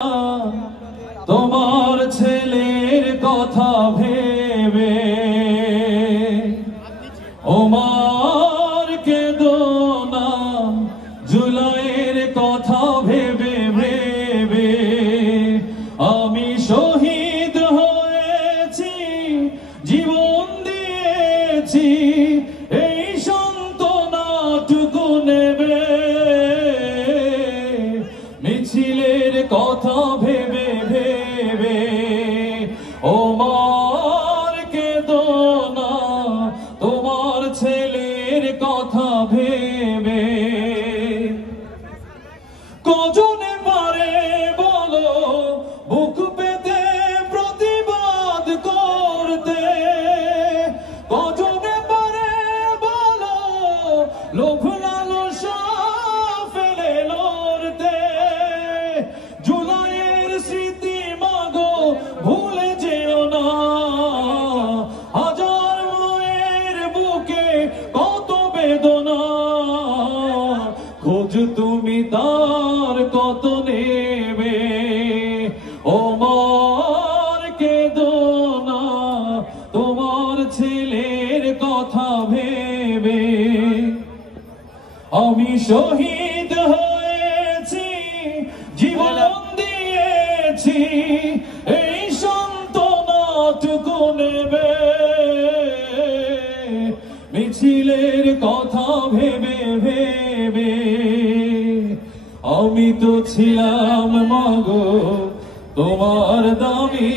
তোমার ছেলের কথা ভেবে ওমার কেঁদো না, জুলাইয়ের কথা ভেবে ভেবে আমি শহীদ হয়েছি, জীবন দিয়েছি, এই সান্ত্বনাটুকু নেবে। মিছিলের কথা ভেবে ভেবে ওমার কেঁদো না, তোমার ছেলের কথা ভেবে। কজনে পারে বলো বুক পেতে প্রতিবাদ করতে, কজনে পারে বলো লোভ লালসা ফেলে লড়তে। জুলাইয়ের স্মৃতি মাগো ভুলে যেও না, হাজার মায়ের বুকে কত বেদনা, খোঁজ তুমি তার কত নেবে। ওমর কেঁদো না, তোমার ছেলের কথা ভেবে। আমি শহীদ হয়েছি, জীবন দিয়েছি, এই সান্ত্বনাটুকু নেবে। মিছিলের কথা ভেবে ভেবে আমি তো ছিলাম মাগো তোমার দামি।